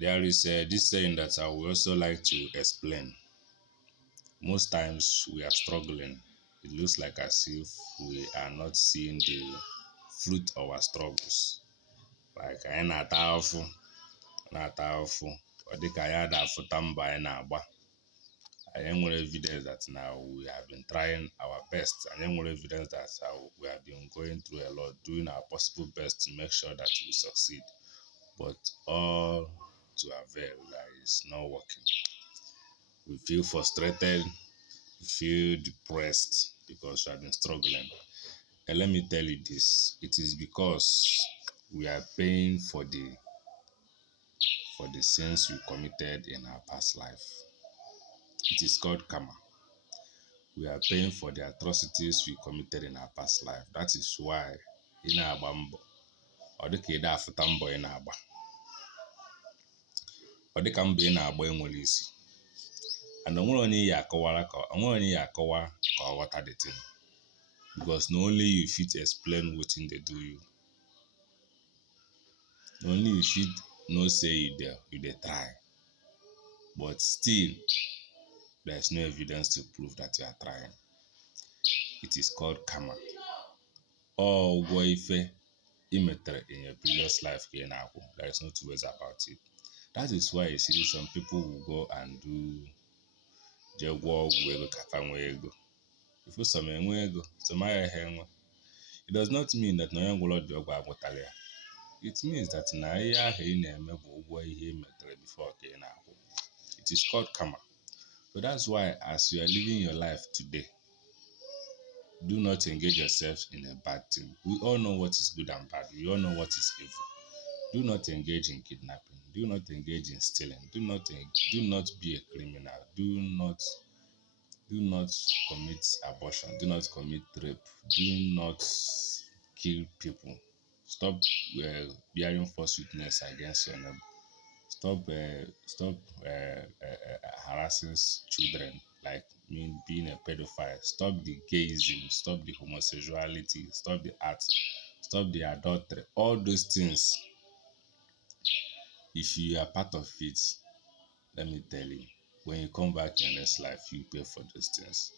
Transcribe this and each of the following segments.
There is this saying that I would also like to explain. Most times we are struggling. It looks like as if we are not seeing the fruit of our struggles. Like anyị na-ata ahụhụ, ọ dịka anyị ada-afụta mbọ anyị na-agba. Anyị nwere evidence that now we have been trying our best. Anyị nwere evidence that we have been going through a lot, doing our possible best to make sure that we succeed. But all to avail, that is not working. We feel frustrated, we feel depressed because we have been struggling. And let me tell you this, it is because we are paying for the sins we committed in our past life. It is called karma. We are paying for the atrocities we committed in our past life. That is why ị na-agba mbọ, ọ dịka ị da-afụta mbọ ị na-agba. Ọ dịka mbọ ị na-agba enwere isi. And onwere onye ya akọwa ka ọ ghọta the thing. Because na only you fit explain wetin dey do you. Na only you fit know say you dey try. But still, there is no evidence to prove that you are trying. It is called karma. Ụgwọ ife ị metere in your previous life ka ị na-akwụ. There is no two ways about it. That is why you see some people will go and do jee gwọọ ọgwụ ego ka fa nwee ego. Ifu some enwe ego, some agaghị enwe. It does not mean that na onye gwọrọ dị ọgwụ agwọtala ya. It means that na ihe ahụ ị na-eme bụ ụgwọ ihe ị metere before ka ị na-akwụ. It is called karma. So that's why as you are living your life today, do not engage yourself in a bad thing. We all know what is good and bad. We all know what is evil. Do not engage in kidnapping. Do not engage in stealing. Do not be a criminal. Do not commit abortion. Do not commit rape. Do not kill people. Stop bearing false witness against your neighbor. Stop harassing children, like being a pedophile. Stop the gayism. Stop the homosexuality. Stop the art. Stop the adultery. All those things. If you are part of it, let me tell you, when you come back in this life, you pay for those things.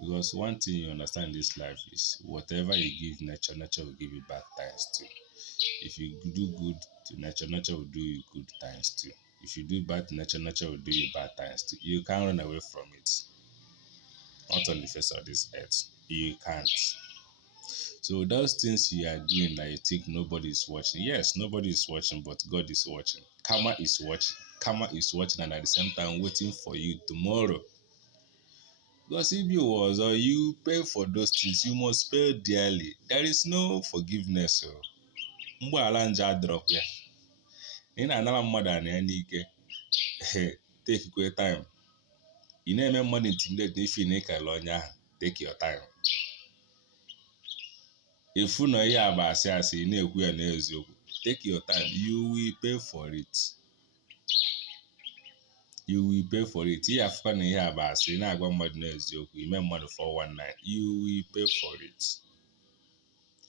Because one thing you understand in this life is whatever you give nature, nature will give you back times two. If you do good to nature, nature will do you good times two. If you do bad to nature, nature will do you bad times two. You can't run away from it. Not on the face of this earth. You can't. So those things you are doing that you think nobody is watching. Yes, nobody is watching, but God is watching. Karma is watching. Karma is watching and at the same time waiting for you tomorrow. Because if you was or you pay for those things, you must pay dearly. There is no forgiveness. Mgbaghara njọ adịrọkwa ya. Ị na-anara mmadụ ana ya n'ike. Take time. Ị na-eme mmadụ intimidate n'ife na ịkala onye ahụ. Take your time. If you know ihe a bụ asị ị na-ekwu ya n'eziokwu, take your time. You will pay for it. You will pay for it. Ihe afụkwa na ihe a bụ asị ị na-agwa mmadụ n'eziokwu, ime mmadụ 419. You will pay for it.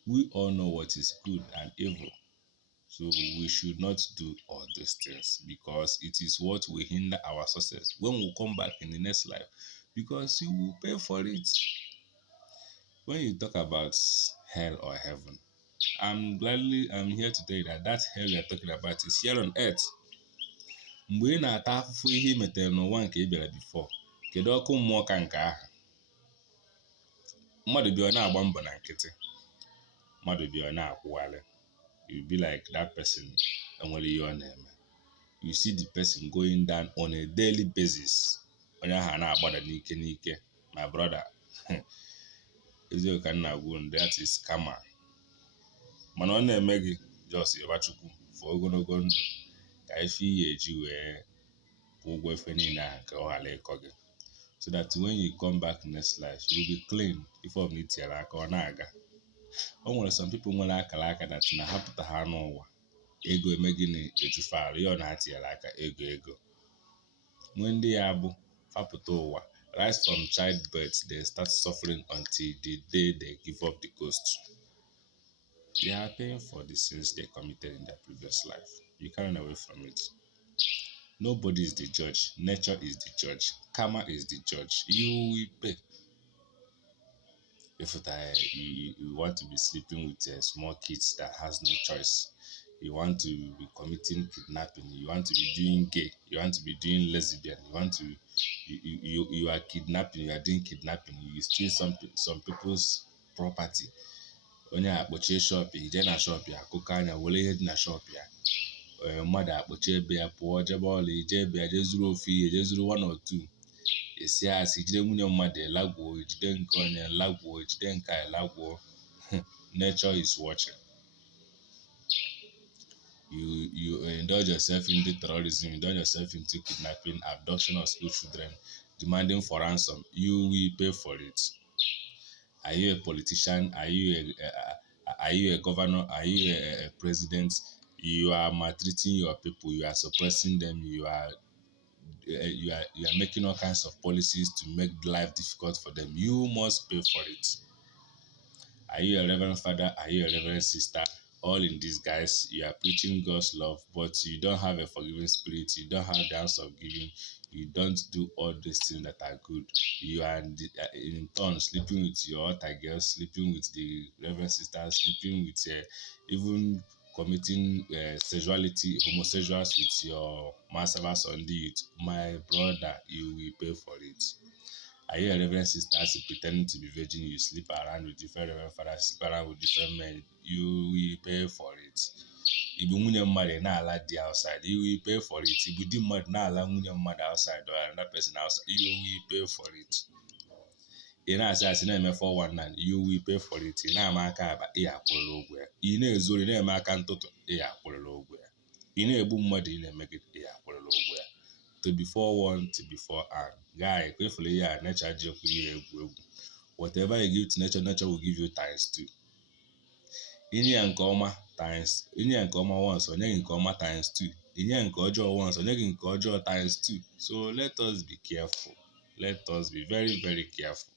We all know what is good and evil. So we should not do all these things because it is what will hinder our success when we come back in the next life, because you will pay for it. When you talk about hell or heaven, I'm here to tell you that hell you're talking about is here on earth. Mgbe ị na-ata afụfụ ihe ị metere n'ụwa nke ị bịara before, kedu ọkụ mmụọ ka nke ahụ? Mmadụ bi ọ na-agba mbọ na nkịtị. Mmadụ bi ọ na-akwụghalị. You be like that person enwere ihe ọ na-eme. You see the person going down on a daily basis. Onye ahụ na-agbada n'ike. My brother. Eziokwu ka nna agwụ, that is karma. Mana ọ na-eme gị just ịgba Chukwu for ogologo ndụ ka ife ihe eji wee kwụ ụgwọ ife niile ahụ ka ọ ghara ịkọ gị. So that when you come back next life, you will be clean. Ife ọbụla itinyere aka ọ na-aga. O nwere some people nwere akara aka that na ha pụta ha n'ụwa ego eme gịnị ejufe arụ ya ọ na-atinyere aka ego. Nwee ndị ya bụ fapụta ụwa, right from childbirth, they start suffering until the day they give up the ghost. They are paying for the sins they committed in their previous life. You can't run away from it. Nobody is the judge. Nature is the judge. Karma is the judge. You will pay. If you want to be sleeping with small kids that has no choice, you want to be committing kidnapping, you want to be doing gay, you want to be doing lesbian, you want to you are kidnapping, you are doing kidnapping, you steal some people's property. Onye akpọchie shop, ije na shop ya akụkọ anya were ihe dị na shop ya. Mmadụ akpọchie ebe ya pụọ jebe ọla ije ebe ya jee zuru ofu ihe jee zuru one or two, esi asị jide nwunye mmadụ elagwuo, jide nke onye elagwuo, jide nke a elagwuo. Nature is watching. You indulge yourself into terrorism, indulge yourself into kidnapping, abduction of school children, demanding for ransom. You will pay for it. Are you a politician? Are you a governor? Are you a president? You are maltreating your people. You are suppressing them. You are making all kinds of policies to make life difficult for them. You must pay for it. Are you a reverend father? Are you a reverend sister? All in disguise. You are preaching God's love, but you don't have a forgiving spirit. You don't have the answer of giving. You don't do all these things that are good. You are in turn sleeping with your altar girls, sleeping with the reverend sisters, sleeping with even committing sexuality, homosexuals with your massacres on the youth. My brother, you will pay for it. Are you a reverend sister pretending to be virgin? You sleep around with different reverend fathers, sleep around with different men. You will pay for it. If you nwunye mmadụ na-ala di outside, you will pay for it. If you di mmadụ na-ala nwunye mmadụ outside or another person outside, you will pay for it. Ị na-asị asị na-eme 419, you will pay for it. Ị na-ama aka aba, ị akwụrịla ụgwọ ya. Ị na-ezori na-eme aka ntụtụ, ị akwụrịla ụgwọ ya. Ị na-egbu mmadụ, ị na-emegide, ị akwụrịla ụgwọ ya. To be forewarned, to be forearmed. Guy, kwefule ya, nature ji okwu ihe egwu. Whatever you give to nature, nature will give you times two. Inye ya nke ọma once, onye gị nke ọma times two. Inye nke ọjọọ once, onye gị nke ọjọọ times two. So let us be careful. Let us be very, very careful.